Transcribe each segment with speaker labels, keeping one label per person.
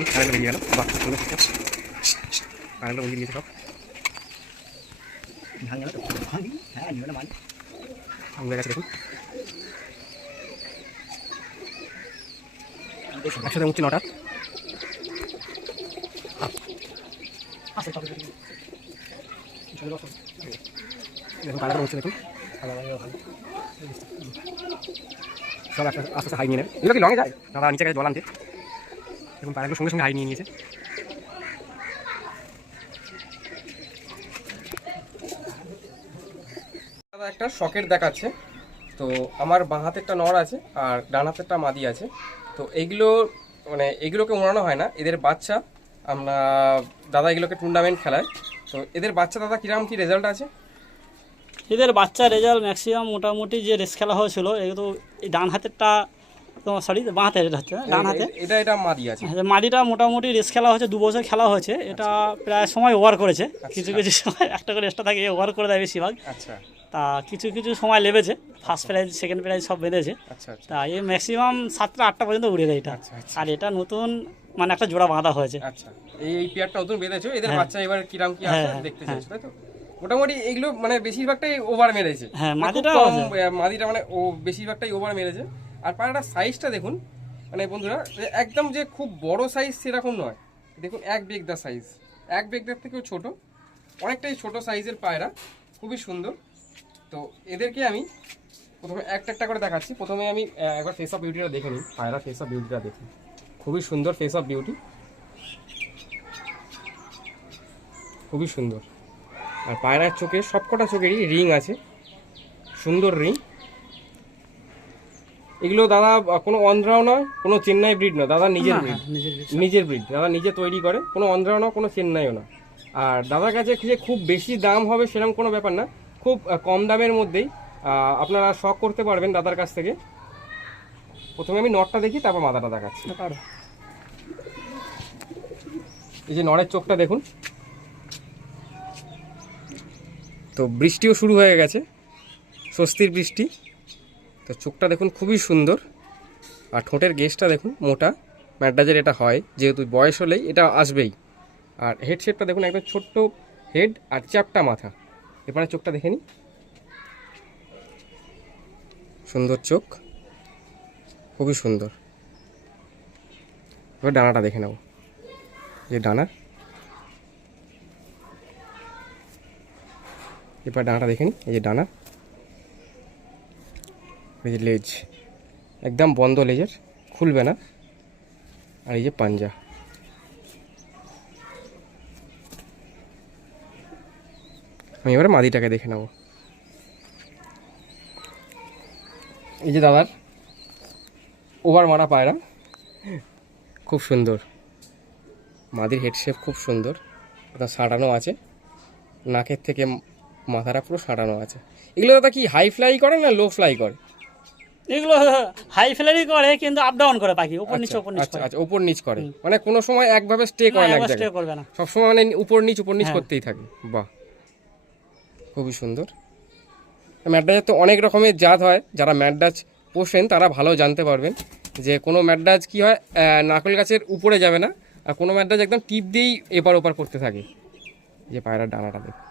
Speaker 1: আরেকটা বেরিয়ে গেল বাহ সুন্দর আরেকটা বেরিয়ে গিয়েছে সব দেখুন একসাথে উঠছে নটা দেখুন পায়রাটা উঠছে দেখুন সব আস্তে আস্তে হাই নিয়ে নেবে এগুলো কি লঙে যায় দাদা নিচে গেছে জল আনতে দেখুন পায়রাগুলো সঙ্গে সঙ্গে হাই নিয়ে নিয়েছে।
Speaker 2: দাদা একটা শকের দেখাচ্ছে। তো আমার বাঁ হাতেরটা নর আছে আর ডান হাতেরটা মাদি আছে। তো এইগুলো মানে এগুলোকে ওড়ানো হয় না। এদের বাচ্চা আমরা দাদা এগুলোকে টুর্নামেন্ট খেলায়। তো এদের বাচ্চা দাদা কীরকম কী রেজাল্ট আছে?
Speaker 3: এদের বাচ্চা রেজাল্ট ম্যাক্সিমাম মোটামুটি যে রেস খেলা হয়েছিল এগুলো এই ডান হাতেরটা তোমার সরি বাঁ হাতের এটা হচ্ছে ডান হাতে।
Speaker 2: এটা এটা মাদি আছে।
Speaker 3: হ্যাঁ, মাটিটা মোটামুটি রেস খেলা হয়েছে দু বছর খেলা হয়েছে। এটা প্রায় সময় ওভার করেছে। কিছু কিছু সময় একটা করে এক্সট্রা থাকে ওভার করে দেয় বেশিরভাগ।
Speaker 2: আচ্ছা।
Speaker 3: তা কিছু কিছু সময় লেবেছে। ফার্স্ট প্রাইজ সেকেন্ড প্রাইজ সব বেঁধেছে।
Speaker 2: আচ্ছা আচ্ছা।
Speaker 3: তা এই ম্যাক্সিমাম সাতটা আটটা পর্যন্ত উড়ে দেয় এটা।
Speaker 2: আচ্ছা, আচ্ছা।
Speaker 3: আর এটা নতুন মানে একটা জোড়া বাঁধা হয়েছে।
Speaker 2: আচ্ছা। এই পেয়ারটা নতুন বেঁধেছো? এদের
Speaker 3: হ্যাঁ।
Speaker 2: বাচ্চা এবার কীরকম কি আছে
Speaker 3: হ্যাঁ, হ্যাঁ,
Speaker 2: দেখতে। চাইছো তাই তো? মোটামুটি এগুলো মানে বেশিরভাগটাই ওভার মেরেছে।
Speaker 3: হ্যাঁ,
Speaker 2: মানে
Speaker 3: আছে।
Speaker 2: আহ, মাদিটা মানে ও বেশিরভাগটাই ওভার মেরেছে। আর পায়রাটার সাইজটা দেখুন মানে বন্ধুরা একদম যে খুব বড় সাইজ সেরকম নয়। দেখুন, এক বেগদার সাইজ এক বেগদার থেকেও ছোট, অনেকটাই ছোট সাইজের পায়রা, খুবই সুন্দর। তো এদেরকে আমি প্রথমে একটা একটা করে দেখাচ্ছি। প্রথমে আমি একবার ফেস অফ বিউটিটা দেখে নিই। পায়রা ফেস অফ বিউটিটা দেখি খুবই সুন্দর ফেস অফ বিউটি খুবই সুন্দর। আর পায়রার চোখে সবকটা চোখেরই রিং আছে। সুন্দর রিং এগুলো দাদা কোনো অন্ধ্রাও নয় কোনো চেন্নাই ব্রিড নয়। দাদা নিজের ব্রিড
Speaker 3: হ্যাঁ, নিজের
Speaker 2: ব্রিড দাদা নিজে তৈরি করে কোনো অন্ধ্রাও না কোনো চেন্নাইও না আর দাদার কাছে যে খুব বেশি দাম হবে সেরকম কোনো ব্যাপার না। খুব কম দামের মধ্যেই আপনারা শখ করতে পারবেন দাদার কাছ থেকে। প্রথমে আমি নটটা দেখি তারপর মাথাটা দেখাচ্ছি। এই যে নরের চোখটা দেখুন। তো বৃষ্টিও শুরু হয়ে গেছে স্বস্তির বৃষ্টি। তো চোখটা দেখুন খুবই সুন্দর আর ঠোঁটের গেজটা দেখুন মোটা। ম্যাডাজের এটা হয়, যেহেতু বয়স হলেই এটা আসবেই। আর হেড শেপটা দেখুন, একদম ছোট্ট হেড আর চ্যাপটা মাথা। এবারে চোখটা দেখে নিই। সুন্দর চোখ, খুবই সুন্দর। এবার ডানাটা দেখে নেব যে ডানা। এবার ডানাটা দেখে নিই, এই যে ডানা। এই যে লেজ, একদম বন্ধ লেজের, খুলবে না। আর এই যে পাঞ্জা। আমি এবারে মাদিটাকে দেখে নেব। এই যে দাদার ওভার মারা পায়রা, খুব সুন্দর। মাদির হেড শেপ খুব সুন্দর। এটা সাঁটানো আছে। নাকের থেকে মাথাটা পুরো সাঁটানো আছে। এগুলো দাদা কি হাই ফ্লাই করে না লো ফ্লাই করে?
Speaker 3: এগুলো হাই ফ্লেয়ারই করে কিন্তু আপ ডাউন করে পাখি উপর নিচে উপর নিচে
Speaker 2: আচ্ছা আচ্ছা উপর নিচ করে। মানে কোনো সময় একভাবে স্টে করে না
Speaker 3: স্টে করবে না।
Speaker 2: সবসময় মানে উপর নিচ উপর নিচ
Speaker 3: হ্যাঁ।
Speaker 2: করতেই থাকে। বাহ। খুবই সুন্দর। ম্যাডাজের তো অনেক রকমের জাত হয়। যারা ম্যাডাজ পোষেন তারা ভালো জানতে পারবেন যে কোনো ম্যাডাজ কি হয় আহ, নারকেল গাছের উপরে যাবে না আর কোনো ম্যাডাজ একদম টিপ দিয়েই এপার ওপার করতে থাকে। যে পায়রার ডানাটা দেখুন।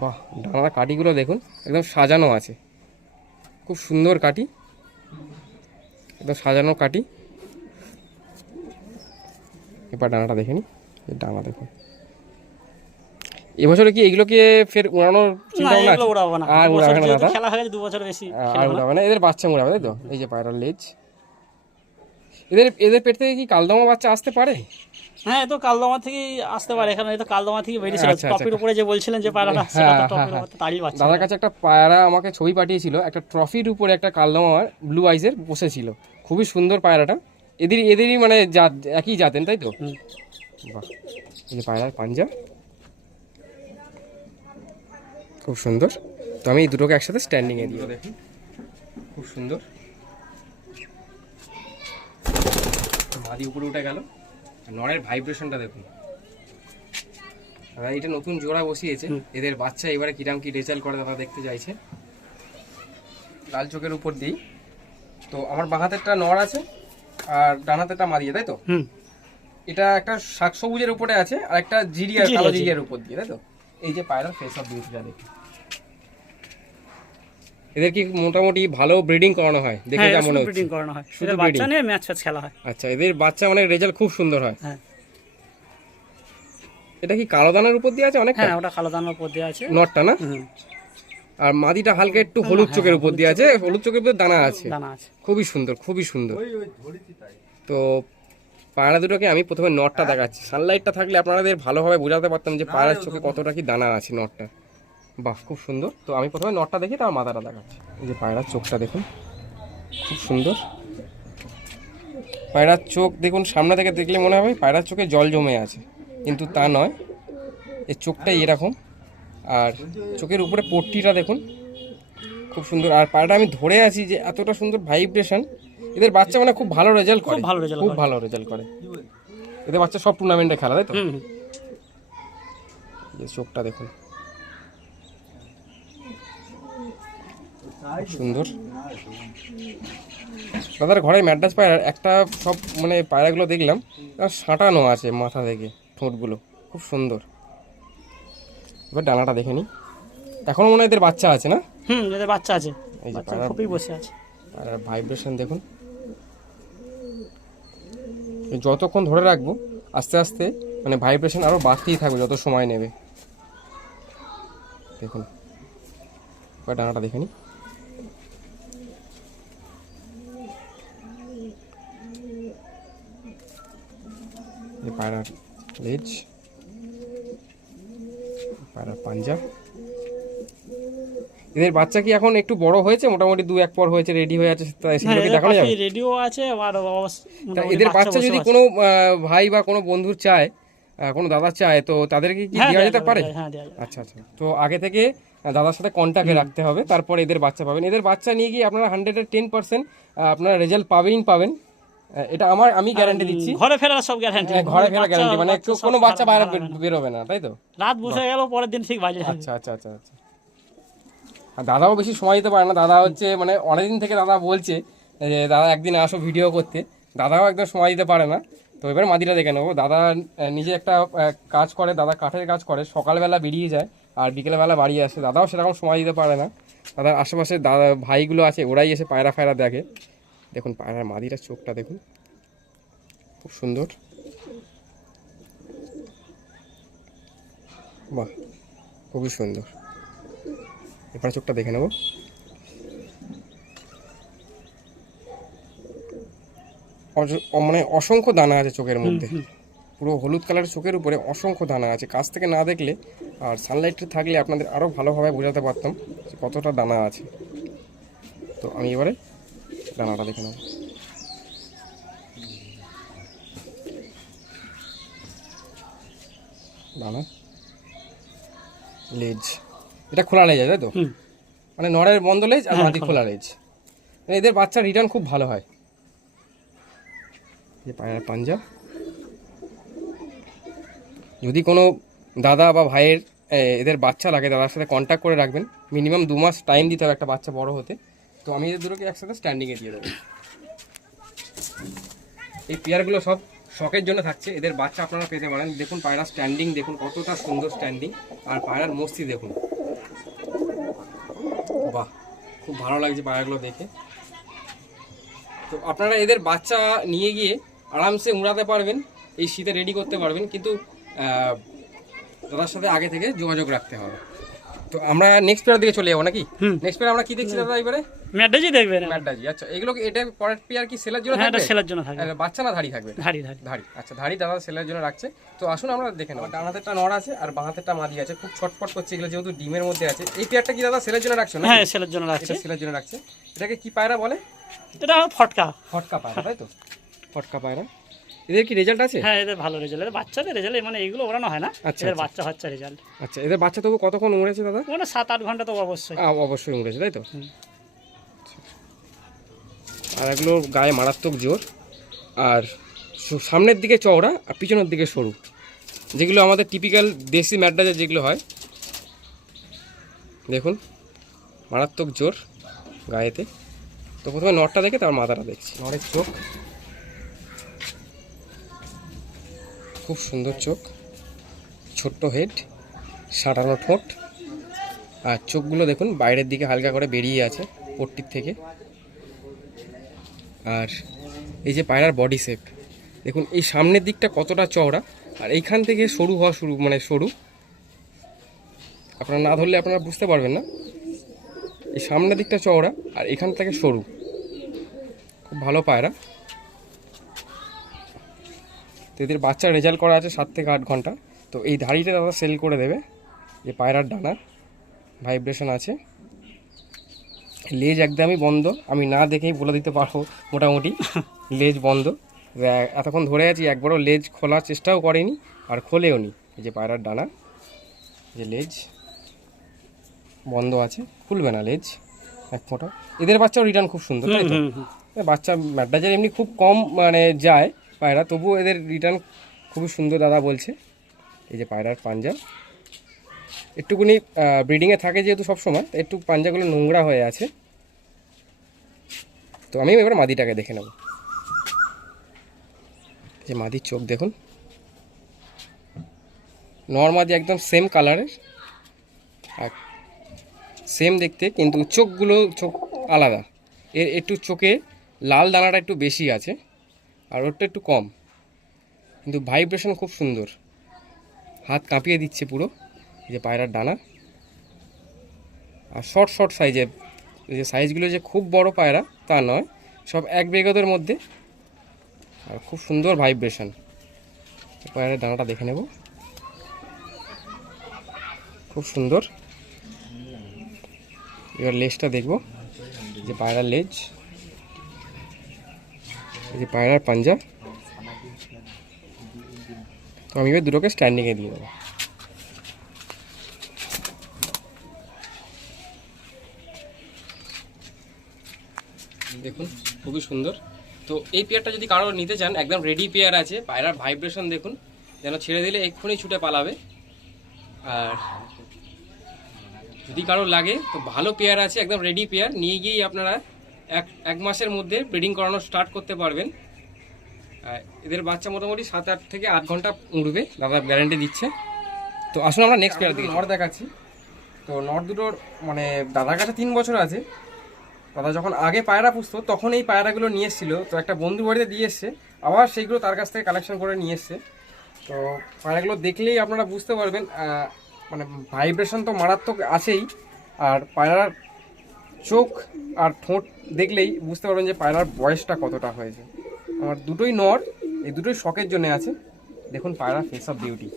Speaker 2: বাহ ডানার কাটিগুলো দেখুন একদম সাজানো আছে। খুব সুন্দর কাটি একদম সাজানো কাটি এবার ডানাটা দেখে নি। ডানা দেখুন এবছরে কি এগুলোকে ফের উড়ানোর চিন্তা ভাবনা আর উড়াবে না
Speaker 3: খেলা হয়ে গেছে দু বছর বেশি
Speaker 2: আর উড়াবে না? এদের বাচ্চা উড়াবে তাই তো? এই যে পায়রার লেজ। এদের এদের পেট থেকে কি কালদমা বাচ্চা আসতে পারে?
Speaker 3: হ্যাঁ তো কালদমা থেকেই আসতে পারে। এখানে তো কালদমা থেকে বেরিয়েছিল।
Speaker 2: আচ্ছা, আচ্ছা।
Speaker 3: টপির উপরে যে বলছিলেন যে পায়রাটা সেটা তো
Speaker 2: হ্যাঁ,
Speaker 3: টপির
Speaker 2: হ্যাঁ,
Speaker 3: উপরে তাড়িয়ে পাচ্ছে
Speaker 2: দাদার কাছে একটা পায়রা আমাকে ছবি পাঠিয়েছিল। একটা ট্রফির উপরে একটা কালদমা ব্লু আইজের বসেছিল। খুবই সুন্দর পায়রাটা। এদের এদেরই মানে জাত একই জাতেন তাই তো? বাহ। এই পায়রার পাঞ্জা। খুব সুন্দর। তো আমি এই দুটোকে একসাথে স্ট্যান্ডিংয়ে দিই দেখুন খুব সুন্দর। মাদি উপরে উঠে গেল। নরের ভাইব্রেশনটা দেখুন। দাদা এটা নতুন জোড়া বসিয়েছে। এদের বাচ্চা এবারে কিরাম কি রেজাল্ট করে দাদা দেখতে চাইছে। লাল চোখের উপর দিই। তো আমার বাঁ হাতেরটা নড় আছে আর ডান হাতেরটা মারিয়ে তাই তো?
Speaker 3: হুম।
Speaker 2: এটা একটা শাক সবুজের উপরে আছে আর একটা জিরিয়া
Speaker 3: জিরিয়া,
Speaker 2: কালো জিরিয়ার উপর দিয়ে তাই তো? এই যে পায়রার ফেস অফ বিউটিটা দেখুন। এদের কি মোটামুটি ভালো ব্রিডিং করানো হয়? দেখে
Speaker 3: হ্যাঁ
Speaker 2: যা মনে
Speaker 3: ব্রিডিং করানো হয়।
Speaker 2: শুধু
Speaker 3: বাচ্চা নিয়ে ম্যাচ ফ্যাচ খেলা হয়।
Speaker 2: আচ্ছা এদের বাচ্চা মানে রেজাল্ট খুব সুন্দর হয়।
Speaker 3: হ্যাঁ।
Speaker 2: এটা কি কালো দানার উপর দিয়ে আছে অনেকটা?
Speaker 3: হ্যাঁ ওটা কালো দানার উপর দিয়ে আছে।
Speaker 2: নটটা না? আর মাদিটা হালকা একটু হলুদ চোখের উপর দিয়ে আছে। হলুদ চোখের উপর দানা আছে।
Speaker 3: দানা আছে।
Speaker 2: খুবই সুন্দর খুবই সুন্দর। তো পায়রা দুটোকে আমি প্রথমে নটটা দেখাচ্ছি। সানলাইটটা থাকলে আপনাদের ভালোভাবে বোঝাতে পারতাম যে পায়রার চোখে কতটা কি দানা আছে নটটা। বাহ খুব সুন্দর। তো আমি প্রথমে নটটা দেখি তার মাথাটা দেখাচ্ছি। এই যে পায়রার চোখটা দেখুন খুব সুন্দর। পায়রার চোখ দেখুন সামনে থেকে দেখলে মনে হবে পায়রার চোখে জল জমে আছে। কিন্তু তা নয় এর চোখটাই এরকম। আর চোখের উপরে পট্টিটা দেখুন খুব সুন্দর। আর পায়রাটা আমি ধরে আছি যে এতটা সুন্দর ভাইব্রেশন এদের বাচ্চা মানে খুব ভালো রেজাল্ট করে।
Speaker 3: ভালো result
Speaker 2: খুব ভালো রেজাল্ট করে। এদের বাচ্চা সব টুর্নামেন্টে খেলা তাই তো। চোখটা দেখুন। সুন্দর। দাদার ঘরে ম্যাড্রাস পায়রা একটা সব মানে পায়রাগুলো দেখলাম সাঁটানো আছে মাথা থেকে ঠোঁটগুলো খুব সুন্দর। এবার ডানাটা দেখে নি। এখনও মনে হয় এদের বাচ্চা আছে না?
Speaker 3: হুম এদের বাচ্চা আছে।
Speaker 2: এই যে পায়রা
Speaker 3: খুবই বসে আছে।
Speaker 2: আর ভাইব্রেশন দেখুন। যতক্ষণ ধরে রাখব আস্তে আস্তে মানে ভাইব্রেশন আরও বাড়তেই থাকবে যত সময় নেবে। দেখুন। এবার ডানাটা দেখে নি। এই পায়রার লেজ পায়রার পাঞ্জা। এদের বাচ্চা কি এখন একটু বড় হয়েছে? মোটামুটি দু এক পর হয়েছে রেডি হয়ে আছে
Speaker 3: হ্যাঁ
Speaker 2: সেগুলো কি
Speaker 3: এদের
Speaker 2: দেখানো যাবে?
Speaker 3: রেডিও আছে আর
Speaker 2: এদের বাচ্চা যদি। কোনো ভাই বা কোনো বন্ধুর চায় কোনো দাদা চায় তো তাদেরকে কি
Speaker 3: হ্যাঁ,
Speaker 2: দেওয়া যেতে পারে?
Speaker 3: হ্যাঁ।
Speaker 2: আচ্ছা আচ্ছা। তো আগে থেকে দাদার সাথে কন্ট্যাক্টে রাখতে হবে তারপর এদের বাচ্চা পাবেন। এদের বাচ্চা নিয়ে গিয়ে আপনারা হান্ড্রেডের টেন পার্সেন্ট আপনারা রেজাল্ট পাবেন পাবেন। এটা আমার আমি গ্যারান্টি দিচ্ছি।
Speaker 3: ঘরে ফেরার সব গ্যারান্টি
Speaker 2: ঘরে ফেরা গ্যারান্টি মানে একটু কোনো বাচ্চা বাইরে বের- বেরোবে না তাই তো?
Speaker 3: রাত বসে গেল পরের দিন ঠিক বাজে।
Speaker 2: আচ্ছা আচ্ছা আচ্ছা আচ্ছা। আর দাদাও বেশি সময় দিতে পারে না। দাদা হচ্ছে মানে অনেকদিন থেকে দাদা বলছে যে দাদা একদিন আসো ভিডিও করতে। দাদাও একদম সময় দিতে পারে না। তো এবার মাদিটা দেখে নেব। দাদা নিজে একটা কাজ করে দাদা কাঠের কাজ করে। সকালবেলা বেরিয়ে যায় আর বিকেলবেলা বাড়ি আসে। দাদাও সেরকম সময় দিতে পারে না। দাদার আশেপাশে দাদা ভাইগুলো আছে ওরাই এসে পায়রা ফায়রা দেখে। দেখুন পায়রার মাদিটার চোখটা দেখুন। খুব সুন্দর। বাহ খুবই সুন্দর। এবার চোখটা দেখে নেব। মানে অসংখ্য দানা আছে চোখের মধ্যে। পুরো হলুদ কালারের চোখের উপরে অসংখ্য দানা আছে। কাছ থেকে না দেখলে আর সানলাইটে থাকলে আপনাদের আরও ভালোভাবে বোঝাতে পারতাম কতটা দানা আছে। তো আমি এবারে দানাটা দেখে লেজ। এটা খোলা লেজ তাই তো? মানে নড়ের বন্ধ লেজ আর
Speaker 3: হ্যাঁ,
Speaker 2: মাটি খোলা। লেজ। মানে এদের বাচ্চা রিটার্ন খুব ভালো হয়। যে পায়রার পাঞ্জা। যদি কোনো দাদা বা ভাইয়ের এদের বাচ্চা লাগে দাদার সাথে কন্ট্যাক্ট করে রাখবেন। মিনিমাম দু মাস টাইম দিতে হবে একটা বাচ্চা বড় হতে। তো আমি এদের দুটোকে একসাথে স্ট্যান্ডিংয়ে দিয়ে দেবো। এই পেয়ারগুলো সব শখের জন্য থাকছে। এদের বাচ্চা আপনারা পেতে পারেন। দেখুন, পায়রা স্ট্যান্ডিং দেখুন, কতটা সুন্দর স্ট্যান্ডিং আর পায়রার মস্তি দেখুন। বাহ, খুব ভালো লাগছে পায়রাগুলো দেখে। তো আপনারা এদের বাচ্চা নিয়ে গিয়ে আরামসে উড়াতে পারবেন, এই শীতে রেডি করতে পারবেন। কিন্তু দাদার সাথে আগে থেকে যোগাযোগ রাখতে হবে। তো আমরা নেক্সট পেয়ার দিকে চলে যাব নাকি? নেক্সট পেয়ার আমরা কি দেখছি দাদা এবারে?
Speaker 3: ম্যাডাজি দেখবেন
Speaker 2: ম্যাডাজি আচ্ছা এগুলো কি এটা পরের পেয়ার কি সেলের জন্য
Speaker 3: হ্যাঁ
Speaker 2: থাকবে?
Speaker 3: সেলার জন্য থাকবে।
Speaker 2: বাচ্চা না ধাড়ি থাকবে?
Speaker 3: ধারি ধারি
Speaker 2: ধাড়ি আচ্ছা ধাড়ি দাদা সেলের জন্য রাখছে। তো আসুন আমরা দেখে নেব। ডান হাতেরটা নড় আছে আর বাঁ হাতেরটা মাদি আছে। খুব ছটফট করছে এগুলো যেহেতু ডিমের মধ্যে আছে। এই পেয়ারটা কি দাদা সেলের জন্য রাখছো না
Speaker 3: হ্যাঁ সেলার জন্য রাখছে।
Speaker 2: সেলের জন্য রাখছে। এটাকে কি পায়রা বলে?
Speaker 3: এটা ফটকা।
Speaker 2: ফটকা পায়রা তাই তো? ফটকা পায়রা। এদের কি রেজাল্ট আছে?
Speaker 3: হ্যাঁ এদের ভালো রেজাল্ট এদের বাচ্চাদের রেজাল্ট মানে এইগুলো ওড়ানো হয় না।
Speaker 2: আচ্ছা,
Speaker 3: এদের
Speaker 2: আচ্ছা।
Speaker 3: বাচ্চা হচ্ছে রেজাল্ট
Speaker 2: আচ্ছা এদের বাচ্চা তবু কতক্ষণ উড়েছে দাদা?
Speaker 3: মানে সাত আট ঘণ্টা তো অবশ্যই।
Speaker 2: অবশ্যই উড়েছে তাই তো? আর এগুলো গায়ে মারাত্মক জোর। আর সামনের দিকে চওড়া আর পিছনের দিকে সরু। যেগুলো আমাদের টিপিক্যাল দেশি ম্যাড্রাজের যেগুলো হয়। দেখুন মারাত্মক জোর গায়েতে। তো প্রথমে নটটা দেখে তার মাথাটা দেখছি। নরের চোখ। খুব সুন্দর চোখ, ছোট্ট হেড সাঁটানো ঠোঁট, আর চোখগুলো দেখুন বাইরের দিকে হালকা করে বেরিয়ে আছে পট্টির থেকে। আর এই যে পায়রার বডি শেপ দেখুন এই সামনের দিকটা কতটা চওড়া, আর এইখান থেকে সরু হওয়া শুরু মানে সরু। আপনারা না ধরলে আপনারা বুঝতে পারবেন না। এই সামনের দিকটা চওড়া আর এখান থেকে সরু। খুব ভালো পায়রা। তো এদের বাচ্চার রেজাল্ট করা আছে সাত থেকে আট ঘণ্টা। তো এই ধাড়িটা দাদা সেল করে দেবে। যে পায়রার ডানা ভাইব্রেশন আছে। লেজ একদমই বন্ধ আমি না দেখেই বলে দিতে পারব মোটামুটি। লেজ বন্ধ। এতক্ষণ ধরে আছি একবারও লেজ খোলার চেষ্টাও করেনি আর খোলেও নি। এই যে পায়রার ডানা যে লেজ বন্ধ আছে খুলবে না লেজ এক ফোঁটা। এদের বাচ্চাও রিটার্ন খুব সুন্দর তাই তো? বাচ্চা ম্যাডাজের এমনি খুব কম মানে যায় পায়রা, তবুও এদের রিটার্ন খুবই সুন্দর দাদা বলছে। এই যে পায়রার পাঞ্জা। একটুকুনি ব্রিডিংয়ে থাকে যেহেতু সবসময় একটু পাঞ্জাগুলো নোংরা হয়ে আছে। তো আমি এবার মাদিটাকে দেখে নেব। যে মাদির চোখ দেখুন। নর্মাদি একদম সেম কালারের আর সেম দেখতে, কিন্তু চোখগুলো চোখ আলাদা। এর একটু চোখে লাল দানাটা একটু বেশি আছে। আর ওরটা একটু কম। কিন্তু ভাইব্রেশন খুব সুন্দর। হাত কাঁপিয়ে দিচ্ছে পুরো। এই যে পায়রার ডানা। আর শর্ট শর্ট সাইজের এই যে সাইজগুলো যে খুব বড় পায়রা, তা নয়। সব এক বেগতের মধ্যে। আর খুব সুন্দর ভাইব্রেশন পায়রার ডানাটা দেখে নেব। খুব সুন্দর। এবার লেজটা দেখব। যে পায়রার লেজ এই যে পায়রার পাঞ্জা তো আমি এবার দুটোকে স্ট্যান্ডিংয়ে দিয়ে দেবো। দেখুন, খুবই সুন্দর। তো এই পেয়ারটা যদি কারও নিতে চান, একদম রেডি পেয়ার আছে, পায়রার ভাইব্রেশন দেখুন, যেন ছেড়ে দিলে এক্ষুনি ছুটে পালাবে। আর যদি কারও লাগে, তো ভালো পেয়ার আছে, একদম রেডি পেয়ার নিয়ে গিয়েই আপনারা এক এক মাসের মধ্যে ব্রিডিং করানো স্টার্ট করতে পারবেন। এদের বাচ্চা মোটামুটি সাত আট থেকে আট ঘণ্টা উড়বে দাদা গ্যারান্টি দিচ্ছে। তো আসুন আমরা নেক্সট পেয়ার দিকে নট দেখাচ্ছি। তো নট দুটোর মানে দাদার কাছে তিন বছর আছে। দাদা যখন আগে পায়রা পুষতো তখন এই পায়রাগুলো নিয়ে এসেছিল। তো একটা বন্ধু বাড়িতে দিয়ে এসছে। আবার সেইগুলো তার কাছ থেকে কালেকশন করে নিয়ে এসছে। তো পায়রাগুলো দেখলেই আপনারা বুঝতে পারবেন মানে ভাইব্রেশন তো মারাত্মক আছেই। আর পায়রার চোখ আর ঠোঁট দেখলেই বুঝতে পারবেন যে পায়রার বয়সটা কতটা হয়েছে। আমার দুটোই নর, এই দুটোই শখের জন্য আছে। দেখুন পায়রা ফেস অফ বিউটি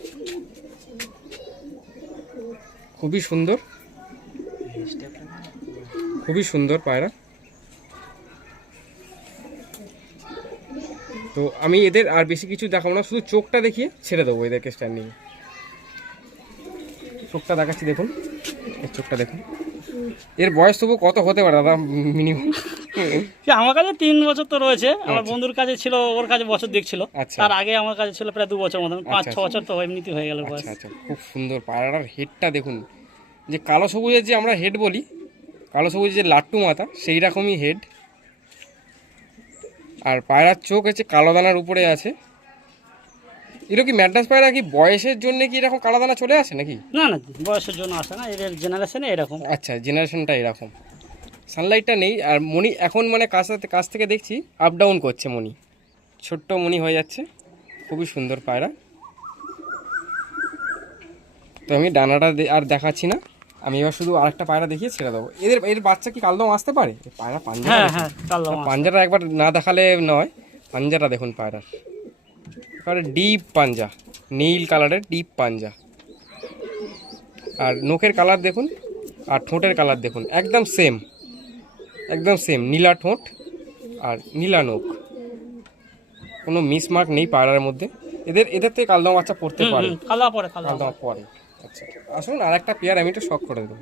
Speaker 2: খুবই সুন্দর। খুবই সুন্দর পায়রা। তো আমি এদের আর বেশি কিছু দেখাবো না, শুধু চোখটা দেখিয়ে ছেড়ে দেবো এদেরকে স্ট্যান্ডিং চোখটা দেখাচ্ছি, দেখুন। এর চোখটা দেখুন। এর বয়স তবু কত হতে পারে দাদা মিনিমাম
Speaker 3: আমার কাছে তিন বছর তো রয়েছে। আমার
Speaker 2: আচ্ছা।
Speaker 3: বন্ধুর কাছে ছিল ওর কাছে বছর দেখছিল।
Speaker 2: আচ্ছা।
Speaker 3: তার আগে আমার কাছে ছিল প্রায় দু বছর মতন। পাঁচ ছ
Speaker 2: আচ্ছা।
Speaker 3: বছর তো এমনিতে হয়ে গেল বয়স।
Speaker 2: আচ্ছা আচ্ছা। খুব সুন্দর পায়রাটার হেডটা দেখুন। যে কালো সবুজের যে আমরা হেড বলি কালো সবুজের যে লাট্টু মাথা সেই রকমই হেড আর পায়রার চোখ হচ্ছে কালো দানার উপরে আছে। এরকম কি ম্যাড্রাস পায়রা কি বয়সের জন্য কি এরকম কালো দানা চলে আসে নাকি?
Speaker 3: না না বয়সের জন্য আসে না এদের জেনারেশনে এরকম।
Speaker 2: আচ্ছা জেনারেশনটা এরকম। সানলাইটটা নেই আর মনি এখন মানে কাছ থেকে কাছ থেকে দেখছি আপ ডাউন করছে মনি ছোট্ট মনি হয়ে যাচ্ছে খুবই সুন্দর পায়রা। তো আমি ডানাটা আর দেখাচ্ছি না আমি এবার শুধু আরেকটা পায়রা দেখিয়ে ছেড়ে দেবো। এদের এর বাচ্চা কি কালদম আসতে পারে? পায়রা পাঞ্জা
Speaker 3: হ্যাঁ হ্যাঁ
Speaker 2: পাঞ্জাটা একবার না দেখালে নয় পাঞ্জাটা দেখুন পায়রার। এবারে ডিপ পাঞ্জা নীল কালারের ডিপ পাঞ্জা। আর নখের কালার দেখুন আর ঠোঁটের কালার দেখুন একদম সেম একদম সেম নীলা ঠোঁট আর নীলা নখ। কোনো মিসমার্ক নেই পায়রার মধ্যে। এদের এদের থেকে কালদম বাচ্চা পড়তে পারে।
Speaker 3: কালা পরে কালা
Speaker 2: কালদম পরে আচ্ছা আসুন আর একটা পেয়ার আমি একটু শখ করে দেবো।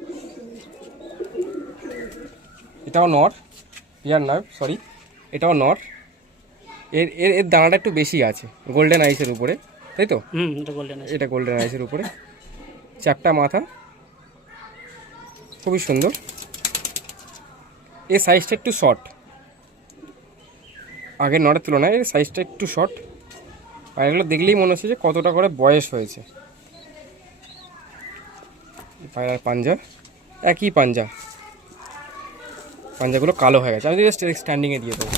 Speaker 2: এটাও নর পেয়ার নয় সরি এটাও নর। এর এর এর দানাটা একটু বেশি আছে গোল্ডেন আইসের উপরে তাই তো?
Speaker 3: হুম এটা গোল্ডেন
Speaker 2: এটা গোল্ডেন আইসের উপরে। চারটা মাথা। খুবই সুন্দর। এর সাইজটা একটু শর্ট আগের নরের তুলনায় এর সাইজটা একটু শর্ট পায়রাগুলো দেখলেই মনে হচ্ছে যে কতটা করে বয়স হয়েছে। পায়রার পাঞ্জা। একই পাঞ্জা। পাঞ্জাগুলো কালো হয়ে গেছে। আমি জাস্ট স্ট্যান্ডিংয়ে দিয়ে দেবো।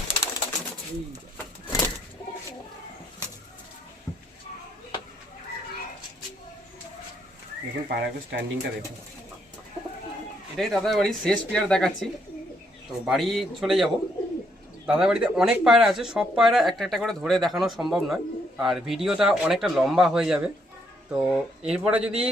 Speaker 2: দেখুন পায়রাগুলো স্ট্যান্ডিংটা দেখুন। এটাই দাদার বাড়ির শেষ পেয়ার দেখাচ্ছি। তো বাড়ি চলে যাব। দাদার বাড়িতে অনেক পায়রা আছে, সব পায়রা একটা একটা করে ধরে দেখানো সম্ভব নয়। আর ভিডিওটা অনেকটা লম্বা হয়ে যাবে। তো এরপরে যদি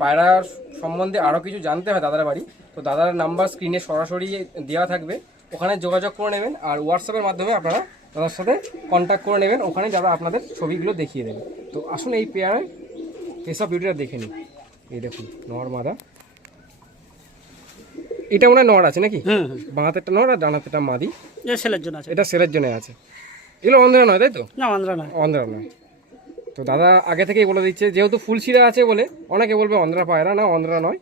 Speaker 2: পায়রার সম্বন্ধে আরও কিছু জানতে হয় দাদার বাড়ি, তো দাদার নাম্বার স্ক্রিনে সরাসরি দেওয়া থাকবে। ওখানে যোগাযোগ করে নেবেন আর হোয়াটসঅ্যাপের মাধ্যমে আপনারা দাদার সাথে কন্ট্যাক্ট করে নেবেন। ওখানে যারা আপনাদের ছবিগুলো দেখিয়ে দেবে। তো আসুন এই পেয়ারের এসব ভিডিওটা দেখে নিন এই দেখুন নর মাদা এটা মনে হয় নর আছে নাকি?
Speaker 3: হুম হুম
Speaker 2: বাঁ নর আর মাদি।
Speaker 3: যে ছেলের জন্য আছে।
Speaker 2: এটা সেলের জন্য আছে। এগুলো অন্ধ্রা নয় তাই তো?
Speaker 3: না আন্দ্রা না
Speaker 2: অন্ধ্রা নয়। তো দাদা আগে থেকেই বলে দিচ্ছে যেহেতু ফুলশিরা আছে বলে অনেকে বলবে অন্ধ্রা পায়রা না অন্ধ্রা নয়।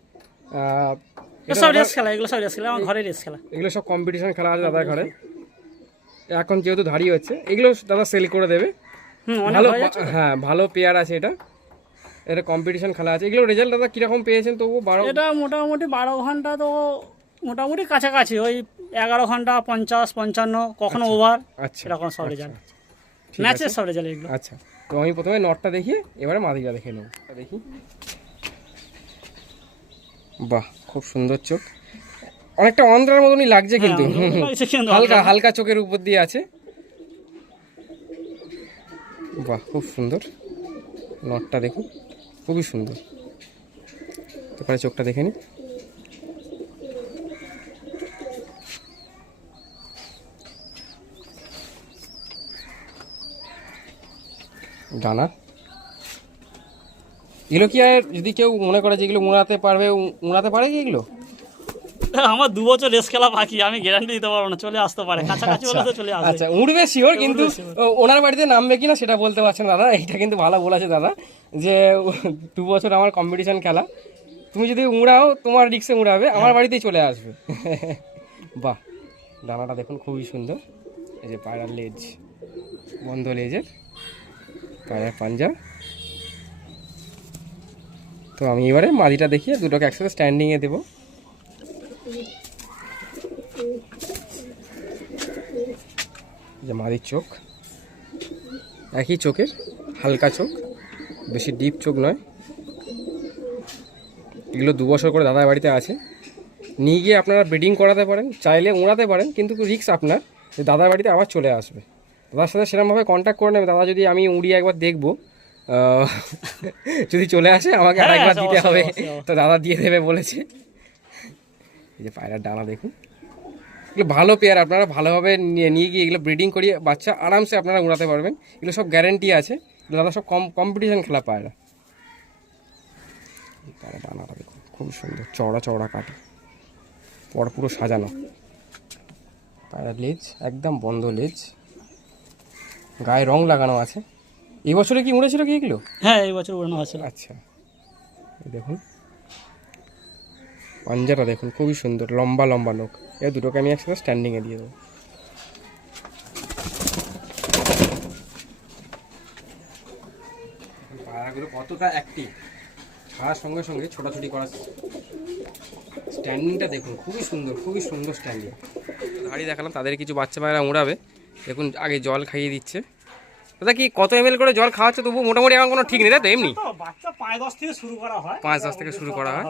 Speaker 3: সব রেস খেলা এগুলো সব রেস খেলা আমার ঘরে রেস খেলা।
Speaker 2: এগুলো সব কম্পিটিশন খেলা আছে দাদার ঘরে। এখন যেহেতু ধাড়ি হচ্ছে এগুলো দাদা সেল করে দেবে। ভালো
Speaker 3: হ্যাঁ
Speaker 2: ভালো পেয়ার আছে এটা। এটা কম্পিটিশন খেলা আছে। এগুলো রেজাল্ট দাদা কীরকম পেয়েছেন? তবু বারো
Speaker 3: এটা মোটামুটি বারো ঘণ্টা তো মোটামুটি কাছাকাছি। ওই এগারো ঘণ্টা পঞ্চাশ পঞ্চান্ন কখনো ওভার
Speaker 2: আচ্ছা।
Speaker 3: এরকম সব রেজাল্ট
Speaker 2: ঠিক
Speaker 3: ম্যাচের সব রেজাল্ট এগুলো।
Speaker 2: আচ্ছা। তো আমি প্রথমে নটটা দেখি এবারে মাদিটা দেখে নেব। দেখি। বাহ খুব সুন্দর চোখ। অনেকটা অন্ধ্রার মতনই লাগছে কিন্তু।
Speaker 3: হ্যাঁ, ওগুলো লাগছে কিন্তু।
Speaker 2: হালকা হালকা চোখের উপর দিয়ে আছে। বাহ খুব সুন্দর। নটটা দেখুন খুবই সুন্দর। তারপরে চোখটা দেখে নি। ডানা। এগুলো কি আর যদি কেউ মনে করে যে এগুলো উড়াতে পারবে উড়াতে পারে কি এগুলো?
Speaker 3: আমার দু বছর রেস খেলা বাকি আমি গ্যারান্টি দিতে পারব না চলে আসতে পারে। কাছাকাছি তো চলে আসবে।
Speaker 2: আচ্ছা উড়বে শিওর কিন্তু ওনার বাড়িতে নামবে কিনা সেটা বলতে পারছেন দাদা এইটা কিন্তু ভালো বলেছে দাদা যে দু বছর আমার কম্পিটিশন খেলা তুমি যদি উড়াও তোমার রিক্সে উড়াবে আমার বাড়িতেই চলে আসবে। বাহ ডানাটা দেখুন খুবই সুন্দর এই যে পায়রার লেজ বন্ধ লেজের পায়রার পাঞ্জা। তো আমি এবারে মাদিটা দেখিয়ে দুটোকে একসাথে স্ট্যান্ডিংয়ে দেবো। যে মাদির চোখ। একই চোখের হালকা চোখ বেশি ডিপ চোখ নয়। এগুলো দু বছর করে দাদার বাড়িতে আছে। নিয়ে গিয়ে আপনারা ব্রিডিং করাতে পারেন চাইলে উড়াতে পারেন কিন্তু রিক্স আপনার যে দাদার বাড়িতে আবার চলে আসবে। দাদার সাথে সেরকমভাবে কন্ট্যাক্ট করে নেবে। দাদা যদি আমি উড়িয়ে একবার দেখব যদি চলে আসে আমাকে
Speaker 3: হ্যাঁ,
Speaker 2: আরেকবার দিতে হবে। তো দাদা দিয়ে দেবে বলেছে। এই যে পায়রার ডানা দেখুন। এগুলো ভালো পেয়ার আপনারা ভালোভাবে নিয়ে নিয়ে গিয়ে এগুলো ব্রিডিং করিয়ে বাচ্চা আরামসে আপনারা উড়াতে পারবেন। এগুলো সব গ্যারেন্টি আছে। এগুলো দাদা সব কম কম্পিটিশান খেলা পায়রা। পায়রা ডানাটা দেখুন খুব সুন্দর চওড়া চওড়া কাটা। পর পুরো সাজানো। পায়রা লেজ একদম বন্ধ লেজ। গায়ে রং লাগানো আছে। এই বছরে কি উড়েছিল কি এগুলো?
Speaker 3: হ্যাঁ এই বছর উড়ানো আছে
Speaker 2: আচ্ছা। দেখুন। পাঞ্জাটা দেখুন খুবই সুন্দর লম্বা লম্বা লোক। এ দুটোকে আমি একসাথে স্ট্যান্ডিংয়ে দিয়ে দেবো। পায়রাগুলো কতটা অ্যাক্টিভ সঙ্গে সঙ্গে ছোটাছুটি করার স্ট্যান্ডিংটা দেখুন খুবই সুন্দর খুবই সুন্দর স্ট্যান্ডিং দেখালাম তাদের কিছু বাচ্চা পায়রা উড়াবে দেখুন আগে জল খাইয়ে দিচ্ছে। দাদা কি কত এম করে জল খাওয়াচ্ছে তবু মোটামুটি এখন কোনো ঠিক নেই তাই এমনি?
Speaker 3: তো বাচ্চা পাঁচ দশ থেকে শুরু করা হয়।
Speaker 2: পাঁচ দশ থেকে শুরু করা হয়।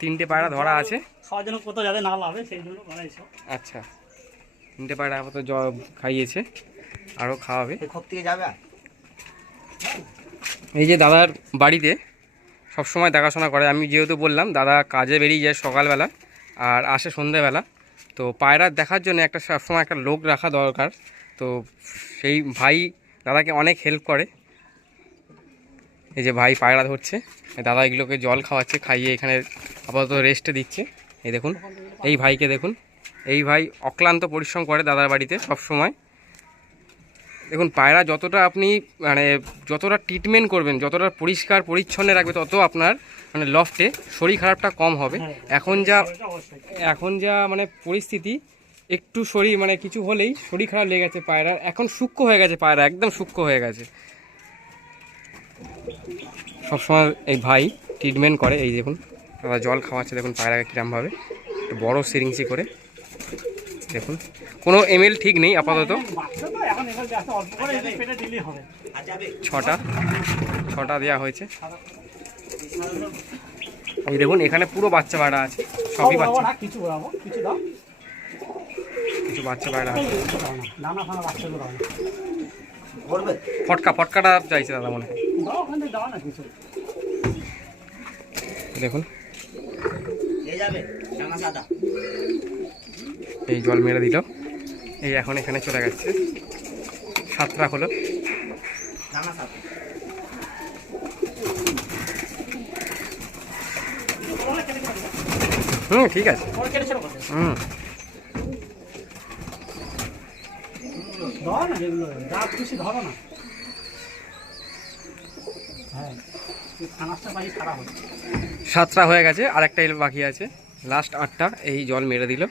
Speaker 2: তিনটে পায়রা ধরা আছে।
Speaker 3: সবার জন্য কত যাতে না লাভে সেই জন্য
Speaker 2: আচ্ছা। তিনটে পায়রা আপাতত জল খাইয়েছে আরও খাওয়াবে।
Speaker 4: থেকে যাবে
Speaker 2: এই যে দাদার বাড়িতে সব সময় দেখাশোনা করে আমি যেহেতু বললাম দাদা কাজে বেরিয়ে যায় সকালবেলা আর আসে সন্ধেবেলা। তো পায়রা দেখার জন্য একটা সবসময় একটা লোক রাখা দরকার। তো সেই ভাই দাদাকে অনেক হেল্প করে। এই যে ভাই পায়রা ধরছে দাদা এগুলোকে জল খাওয়াচ্ছে খাইয়ে এখানে আপাতত রেস্টে দিচ্ছে। এই দেখুন এই ভাইকে দেখুন এই ভাই অক্লান্ত পরিশ্রম করে দাদার বাড়িতে সব সময়। দেখুন পায়রা যতটা আপনি মানে যতটা ট্রিটমেন্ট করবেন যতটা পরিষ্কার পরিচ্ছন্ন রাখবে তত আপনার মানে লফটে শরীর খারাপটা কম হবে।
Speaker 3: হ্যাঁ।
Speaker 2: এখন যা এখন যা মানে পরিস্থিতি একটু শরীর মানে কিছু হলেই শরীর খারাপ লেগে গেছে পায়রার এখন সূক্ষ্ম হয়ে গেছে পায়রা, একদম সূক্ষ্ম হয়ে গেছে। সবসময় এই ভাই ট্রিটমেন্ট করে, এই দেখুন দাদা জল খাওয়াচ্ছে, দেখুন পায়রাকে কিরমভাবে। একটু বড় সিরিংসি করে, দেখুন। কোনো এমএল ঠিক নেই, আপাতত। ছটা ছটা দেওয়া হয়েছে। এই দেখুন, এখানে পুরো বাচ্চা পায়রা আছে, সবই বাচ্চা।
Speaker 3: কিছু কিছু দাও।
Speaker 2: কিছু বাচ্চা
Speaker 4: করবে?
Speaker 2: ফটকা ফটকাটা চাইছে দাদা মনে হয়। দেখুন। এই জল মেরে দিল। এই এখন এখানে চলে গেছে। সাতটা হলো। হুম ঠিক আছে। হুম।
Speaker 3: ধরো না যেগুলো যা খুশি ধরো না। হ্যাঁ
Speaker 2: সাতটা হয়ে গেছে আর একটা বাকি আছে। লাস্ট আটটা এই জল মেরে দিল।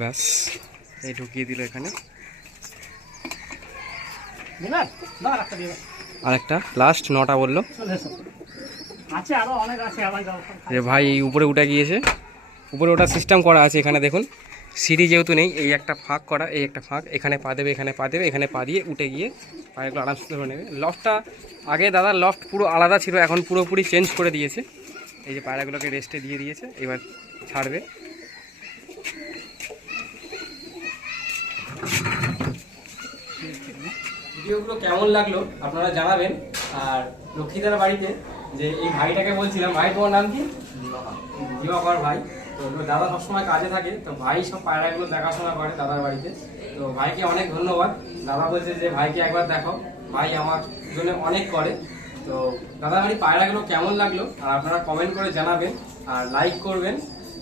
Speaker 2: ব্যাস এই ঢুকিয়ে দিল এখানে।
Speaker 3: বুঝলেন দাও আর একটা দিয়ে দাও।
Speaker 2: আর একটা লাস্ট নটা বলল। আরও ভাই এই উপরে উঠে গিয়েছে। উপরে ওটা সিস্টেম করা আছে এখানে দেখুন। সিঁড়ি যেহেতু নেই এই একটা ফাঁক করা এই একটা ফাঁক এখানে পা দেবে এখানে পা দেবে এখানে পা দিয়ে উঠে গিয়ে পায়েগুলো আরামসে ধরে নেবে। লফটটা আগে দাদার লফট পুরো আলাদা ছিল এখন পুরোপুরি চেঞ্জ করে দিয়েছে। এই যে পায়রাগুলোকে রেস্টে দিয়ে দিয়েছে এবার ছাড়বে। ভিডিওগুলো কেমন লাগল আপনারা জানাবেন। আর লক্ষ্মীদার বাড়িতে যে এই ভাইটাকে বলছিলাম ভাই তোমার নাম কি? দিবাকর ভাই। তো দাদা সবসময় কাজে থাকে। তো ভাই সব পায়রাগুলো দেখাশোনা করে দাদার বাড়িতে। তো ভাইকে অনেক ধন্যবাদ। দাদা বলছে যে, ভাইকে একবার দেখো। ভাই আমার জন্য অনেক করে। তো দাদা বাড়ি পায়রাগুলো কেমন লাগল? আর আপনারা কমেন্ট করে জানাবেন। আর লাইক করবেন।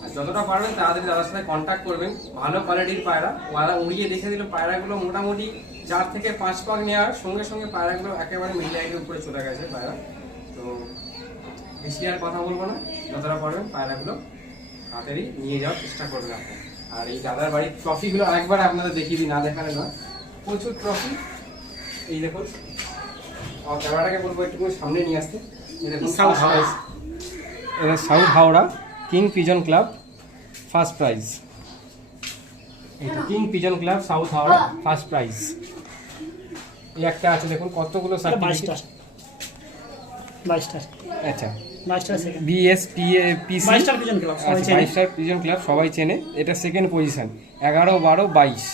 Speaker 2: আর যতটা পারবেন, তাড়াতাড়ি দাদার সাথে কন্ট্যাক্ট করবেন। ভালো কোয়ালিটির পায়রা। ওরা উড়িয়ে দেখে দিল পায়রাগুলো। মোটামুটি চার থেকে পাঁচ পাক নেওয়ার সঙ্গে সঙ্গে পায়রাগুলো একেবারে মিডিয়াইটের উপরে চলে গেছে পায়রা। তো বেশি আর কথা বলব না। যতটা পারবেন পায়রাগুলো তাড়াতাড়ি নিয়ে যাওয়ার চেষ্টা করবেন আপনার আর এই দাদার বাড়ির ট্রফিগুলো আরেকবার আপনাদের দেখিয়ে দিই না দেখালে নয়। প্রচুর ট্রফি এই দেখুন। ক্যামেরাটাকে বলব একটু সামনে নিয়ে আসতে। দেখুন সাউথ হাউস এটা south Howrah king pigeon club first prize king pigeon club south Howrah first prize এই একটা আছে দেখুন কতগুলো সার্টিফিকেট
Speaker 3: বাইশটা।
Speaker 2: আচ্ছা।
Speaker 3: বাইশটা সেকেন্ড
Speaker 2: বিএস পিসি
Speaker 3: বাইশটার পিজন ক্লাব সবাই চেনে।
Speaker 2: বাইশটার পিজন ক্লাব সবাই চেনে। এটা সেকেন্ড পজিশন এগারো বারো বাইশ।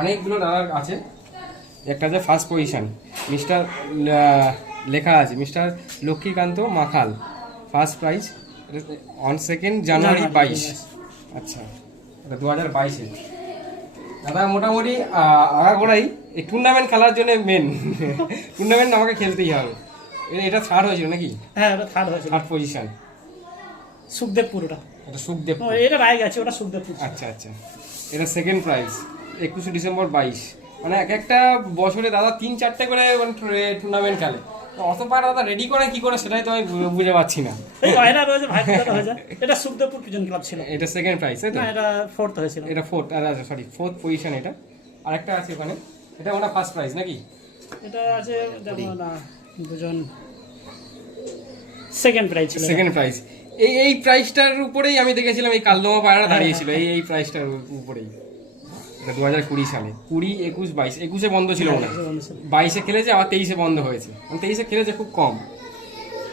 Speaker 2: অনেকগুলো দাদার আছে। একটা আছে ফার্স্ট পজিশন মিস্টার লেখা আছে mister Laxmikanta Makhal. First prize on second January
Speaker 3: January,
Speaker 2: বাইশ। আচ্ছা এটা দু হাজার বাইশে। দাদা মোটামুটি আগাগোড়াই এই টুর্নামেন্ট খেলার জন্য মেন টুর্নামেন্ট আমাকে খেলতেই হবে। এটা থার্ড হয়েছিল নাকি?
Speaker 3: হ্যাঁ এটা থার্ড হয়েছিল।
Speaker 2: থার্ড পজিশন
Speaker 3: সুখদেবপুর ওটা।
Speaker 2: এটা সুখদেব
Speaker 3: এটা রায় গেছে ওটা সুখদেবপুর
Speaker 2: আচ্ছা আচ্ছা। এটা সেকেন্ড প্রাইজ একুশে ডিসেম্বর বাইশ। মানে এক একটা বছরে দাদা তিন চারটে করে টুর্নামেন্ট খেলে। তো অত পারা দাদা রেডি করে কি করে সেটাই তো আমি বুঝে পাচ্ছি না।
Speaker 3: রয়েছে ভাই এটা সুখদেবপুর পিজন ক্লাব ছিল।
Speaker 2: এটা সেকেন্ড প্রাইজ তাই তো?
Speaker 3: এটা ফোর্থ হয়েছিল।
Speaker 2: এটা ফোর্থ সরি ফোর্থ পজিশন এটা। আরেকটা আছে ওখানে। এটা ওটা ফার্স্ট প্রাইজ নাকি?
Speaker 3: এটা আছে দেখো না দুজন। সেকেন্ড প্রাইজ ছিল।
Speaker 2: সেকেন্ড প্রাইজ এই এই প্রাইসটার উপরেই আমি দেখেছিলাম এই কালদমা পায়রা দাঁড়িয়েছিল। এই এই প্রাইসটার উপরেই। এটা দু হাজার কুড়ি সালে। কুড়ি একুশ বাইশ। একুশে বন্ধ ছিল হয়। বাইশে খেলেছে আবার তেইশে বন্ধ হয়েছে। মানে তেইশে খেলেছে খুব কম।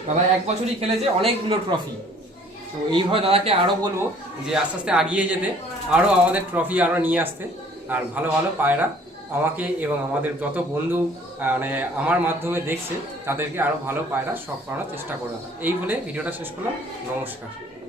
Speaker 2: দাদা এক বছরই খেলেছে অনেকগুলো ট্রফি তো এইভাবে দাদাকে আরও বলব যে আস্তে আস্তে আগিয়ে যেতে আরও আমাদের ট্রফি আরও নিয়ে আসতে। আর ভালো ভালো পায়রা আমাকে এবং আমাদের যত বন্ধু মানে আমার মাধ্যমে দেখছে, তাদেরকে আরও ভালো পায়রা সব করানোর চেষ্টা করলাম এই বলে ভিডিওটা শেষ করলাম। নমস্কার।